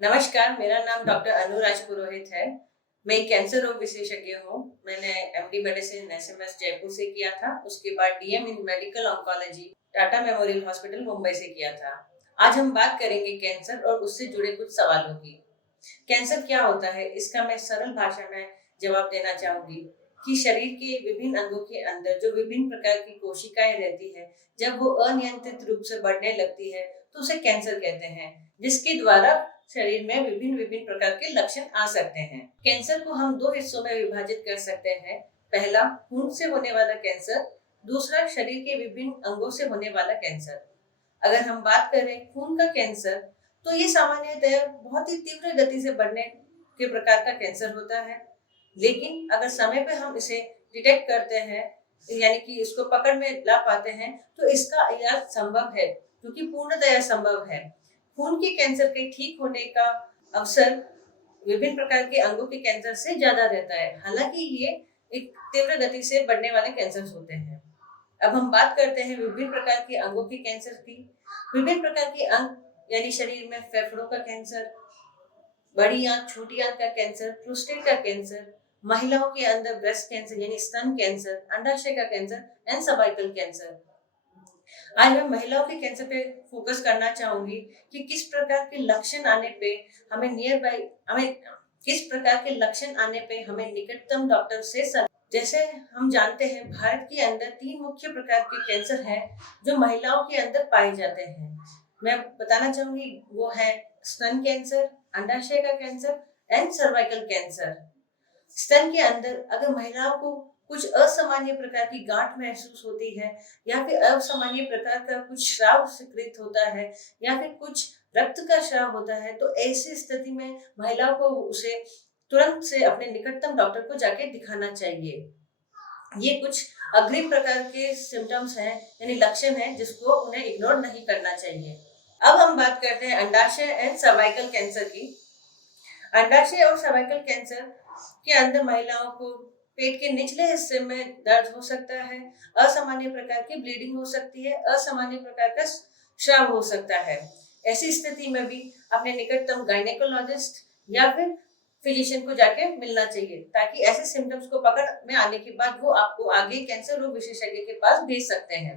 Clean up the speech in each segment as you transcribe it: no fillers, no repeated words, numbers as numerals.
नमस्कार, मेरा नाम डॉक्टर अनु राजपुरोहित है। मैं एक कैंसर रोग विशेषज्ञ हूँ। मैंने एमडी मेडिसिन एसएमएस जयपुर से किया था, उसके बाद डीएम इन medical oncology Tata memorial hospital Mumbai से किया था। आज हम बात करेंगे कैंसर और उससे जुड़े कुछ सवालों की। कैंसर क्या होता है, इसका मैं सरल भाषा में जवाब देना चाहूंगी कि शरीर के विभिन्न अंगों के अंदर जो विभिन्न प्रकार की कोशिकाएं रहती है, जब वो अनियंत्रित रूप से बढ़ने लगती है तो उसे कैंसर कहते हैं, जिसके द्वारा शरीर में विभिन्न विभिन्न प्रकार के लक्षण आ सकते हैं। कैंसर को हम दो हिस्सों में विभाजित कर सकते हैं। पहला, खून से होने वाला कैंसर। दूसरा, शरीर के विभिन्न अंगों से होने वाला कैंसर। अगर हम बात करें खून का कैंसर, तो ये सामान्यतः बहुत ही तीव्र गति से बढ़ने के प्रकार का कैंसर होता है। लेकिन अगर समय पे हम इसे डिटेक्ट करते हैं, यानी कि इसको पकड़ में ला पाते हैं, तो इसका इलाज संभव है, जो कि पूर्णतया संभव है। खून के कैंसर के ठीक होने का अवसर विभिन्न प्रकार के अंगों के कैंसर से ज्यादा रहता है। हालांकि ये एक तीव्र गति से बढ़ने वाले कैंसर होते हैं। अब हम बात करते हैं विभिन्न प्रकार के अंगों के कैंसर की। विभिन्न प्रकार के अंग यानी शरीर में फेफड़ों का कैंसर, बड़ी आंत छोटी आंत का कैंसर, प्रोस्टेट का कैंसर, महिलाओं के अंदर ब्रेस्ट कैंसर यानी स्तन कैंसर, अंडाशय का कैंसर एंड सर्वाइकल कैंसर। आज मैं महिलाओं के कैंसर पे फोकस करना चाहूंगी कि किस प्रकार के लक्षण आने पे हमें किस प्रकार के लक्षण आने पे हमें निकटतम डॉक्टर से जैसे हम जानते हैं, भारत के अंदर 3 मुख्य प्रकार के कैंसर हैं जो महिलाओं के अंदर पाए जाते हैं। मैं बताना चाहूंगी वो है स्तन कैंसर, अंडाशय का कैंसर एंड सर्वाइकल कैंसर। स्तन के अंदर अगर महिलाओं को कुछ असामान्य प्रकार की गांठ महसूस होती है, या फिर असामान्य प्रकार का कुछ श्राव स्वीकृत होता है, या फिर कुछ रक्त का श्राव होता है, तो ऐसी स्थिति में महिलाओं को उसे तुरंत से अपने निकटतम डॉक्टर को जाके दिखाना चाहिए। ये कुछ अग्रिम प्रकार के सिम्टम्स हैं, यानी लक्षण हैं, जिसको उन्हें इग्नोर नहीं करना चाहिए। अब हम बात करते हैं अंडाशय एंड सर्वाइकल कैंसर की। अंडाशय और सर्वाइकल कैंसर के अंदर महिलाओं को पेट के निचले हिस्से में दर्द हो सकता है, असामान्य प्रकार की ब्लीडिंग हो सकती है, असामान्य प्रकार का स्राव हो सकता है। ऐसी स्थिति में भी अपने निकटतम गायनेकोलॉजिस्ट या फिर फिजिशियन को जाके मिलना चाहिए, ताकि ऐसे सिम्टम्स को पकड़ में आने के बाद वो आपको आगे कैंसर रोग विशेषज्ञ के पास भेज सकते हैं।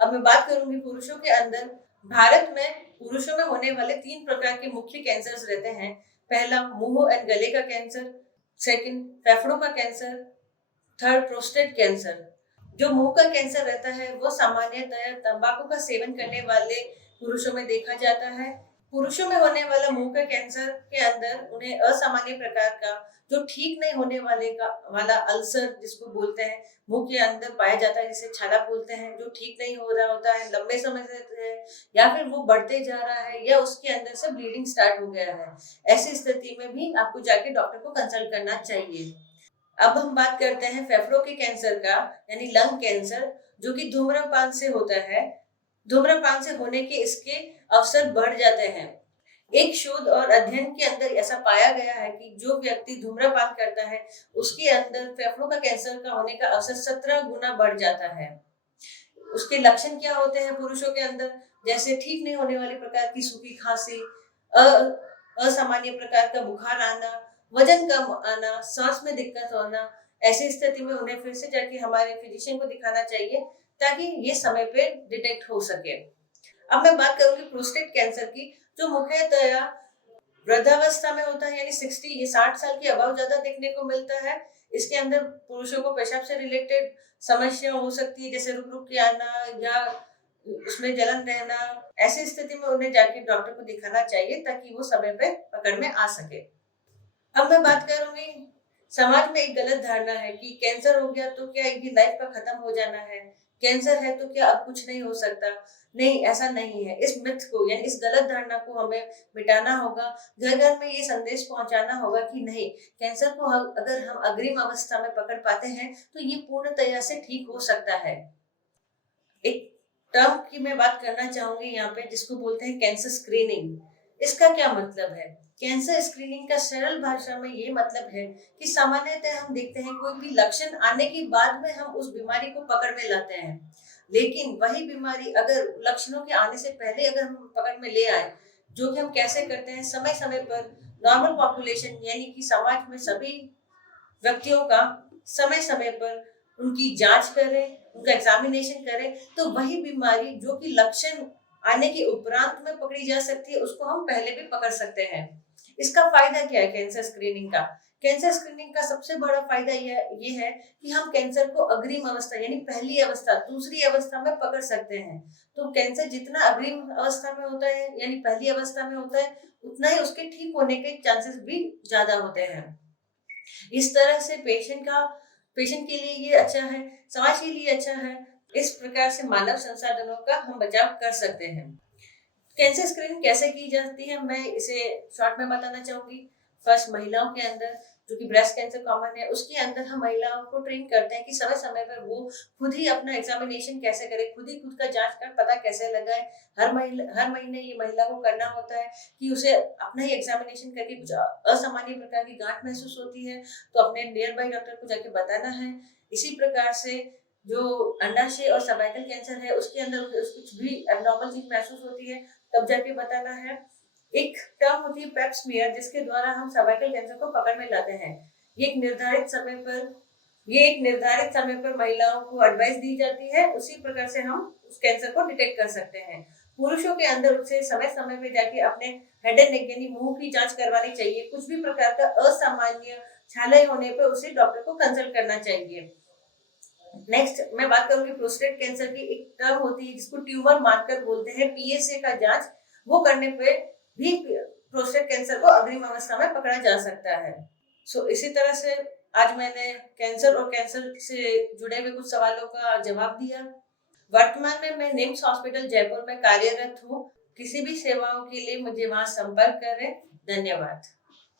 अब मैं बात करूंगी पुरुषों के अंदर। भारत में पुरुषों में होने वाले 3 प्रकार के मुख्य कैंसर रहते हैं। पहला, मुंह एंड गले का कैंसर। सेकंड, फेफड़ों का कैंसर। Third, prostate cancer. जो मुंह का कैंसर रहता है वो सामान्यतः तंबाकू का सेवन करने वाले पुरुषों में देखा जाता है। पुरुषों में होने वाला मुंह का कैंसर के अंदर उन्हें असामान्य प्रकार का जो ठीक नहीं होने वाला अल्सर जिसको बोलते हैं, मुंह के अंदर पाया जाता है, जिसे छाला बोलते हैं, जो ठीक नहीं हो रहा होता है लंबे समय से है, या फिर वो बढ़ते जा रहा है, या उसके अंदर से ब्लीडिंग स्टार्ट हो गया है। ऐसी स्थिति में भी आपको जाके डॉक्टर को कंसल्ट करना चाहिए। अब हम बात करते हैं फेफड़ों के कैंसर का, यानी लंग कैंसर, जो कि धूम्रपान से होता है। धूम्रपान से होने के इसके अवसर बढ़ जाते हैं। एक शोध और अध्ययन के अंदर ऐसा पाया गया है कि जो व्यक्ति धूम्रपान करता है उसके अंदर फेफड़ों का कैंसर का होने का अवसर 17 गुना बढ़ जाता है। उसके लक्षण क्या होते हैं पुरुषों के अंदर? जैसे ठीक नहीं होने वाले प्रकार की सूखी खांसी, असामान्य प्रकार का बुखार आना, वजन कम आना, सांस में दिक्कत होना। ऐसी स्थिति में उन्हें फिर से जाके हमारे फिजिशियन को दिखाना चाहिए, ताकि ये समय पे डिटेक्ट हो सके। अब मैं बात करूंगी प्रोस्टेट कैंसर की, जो मुख्यतया वृद्धावस्था में होता है, यानी 60 साल के अबाव ज्यादा देखने को मिलता है। इसके अंदर पुरुषों को पेशाब से रिलेटेड समस्या हो सकती है, जैसे रुक रुक के आना या उसमें जलन रहना। ऐसी स्थिति में उन्हें जाके डॉक्टर को दिखाना चाहिए, ताकि वो समय पे पकड़ में आ सके। अब मैं बात करूंगी, समाज में एक गलत धारणा है कि कैंसर हो गया तो क्या ये लाइफ का खत्म हो जाना है, कैंसर है तो क्या अब कुछ नहीं हो सकता। नहीं, ऐसा नहीं है। इस मिथ को, यानी इस गलत धारणा को हमें मिटाना होगा। घर घर में ये संदेश पहुंचाना होगा कि नहीं, कैंसर को अगर हम अग्रिम अवस्था में पकड़ पाते हैं तो ये पूर्णतया से ठीक हो सकता है। एक टर्म की मैं बात करना चाहूंगी यहाँ पे, जिसको बोलते हैं कैंसर स्क्रीनिंग। इसका क्या मतलब है? कैंसर स्क्रीनिंग का सरल भाषा में ये मतलब है कि सामान्यतः हम देखते हैं कोई भी लक्षण आने के बाद में हम उस बीमारी को पकड़ में लाते हैं, लेकिन वही बीमारी अगर लक्षणों के आने से पहले अगर हम पकड़ में ले आए, जो कि हम कैसे करते हैं, समय समय पर नॉर्मल पॉपुलेशन यानी कि समाज में सभी व्यक्तियों का समय समय पर उनकी जांच करें, उनका एग्जामिनेशन करें, तो वही बीमारी जो कि लक्षण आने के उपरांत में पकड़ी जा सकती है, उसको हम पहले भी पकड़ सकते हैं। इसका फायदा क्या है कैंसर स्क्रीनिंग का? कैंसर स्क्रीनिंग का सबसे बड़ा फायदा ये है कि हम कैंसर को अग्रिम अवस्था यानी पहली अवस्था, दूसरी अवस्था में पकड़ सकते हैं। तो कैंसर जितना अग्रिम अवस्था में होता है यानी पहली अवस्था में होता है, उतना ही उसके ठीक होने के चांसेस भी ज्यादा होते हैं। इस तरह से पेशेंट के लिए ये अच्छा है, समाज के लिए अच्छा है। इस प्रकार से मानव संसाधनों का हम बचाव कर सकते हैं। कैंसर स्क्रीनिंग कैसे की जाती है, मैं इसे शॉर्ट में बताना चाहूंगी। फर्स्ट, महिलाओं के अंदर जो कि ब्रेस्ट कैंसर कॉमन है, उसके अंदर हम महिलाओं को ट्रेन करते हैं कि समय समय पर वो खुद ही अपना एग्जामिनेशन कैसे करे, खुद का जांच कर पता कैसे लगाए। हर महीने ये महिला को करना होता है कि उसे अपना ही एग्जामिनेशन करके कुछ असामान्य प्रकार की गांठ महसूस होती है तो अपने नियर बाई डॉक्टर को जाके बताना है। इसी प्रकार से जो अंडाशय और सर्वाइकल कैंसर है, उसके अंदर कुछ भी एबनॉर्मल चीज महसूस होती है, तब जाके बताना है। एक टर्म होती है पेप स्मीयर, जिसके द्वारा हम सर्वाइकल कैंसर को पकड़ में लाते हैं। ये एक निर्धारित समय पर महिलाओं को एडवाइस दी जाती है, उसी प्रकार से हम उस कैंसर को डिटेक्ट कर सकते हैं। पुरुषों के अंदर उसे समय समय पे जाके अपने हेड एंड नेक यानी मुंह की जांच करवानी चाहिए। कुछ भी प्रकार का असामान्य छाले होने पर उसे डॉक्टर को कंसल्ट करना चाहिए। नेक्स्ट मैं बात करूंगी प्रोस्टेट कैंसर की। एक टर्म होती है जिसको ट्यूमर मार्कर बोलते हैं, पीएसए का जांच वो करने पे भी प्रोस्टेट कैंसर को अग्रिम अवस्था में पकड़ा जा सकता है। इसी तरह से आज मैंने कैंसर और कैंसर से जुड़े हुए कुछ सवालों का जवाब दिया। वर्तमान में मैं निम्स हॉस्पिटल जयपुर में कार्यरत हूँ। किसी भी सेवाओं के लिए मुझे वहां संपर्क करें। धन्यवाद।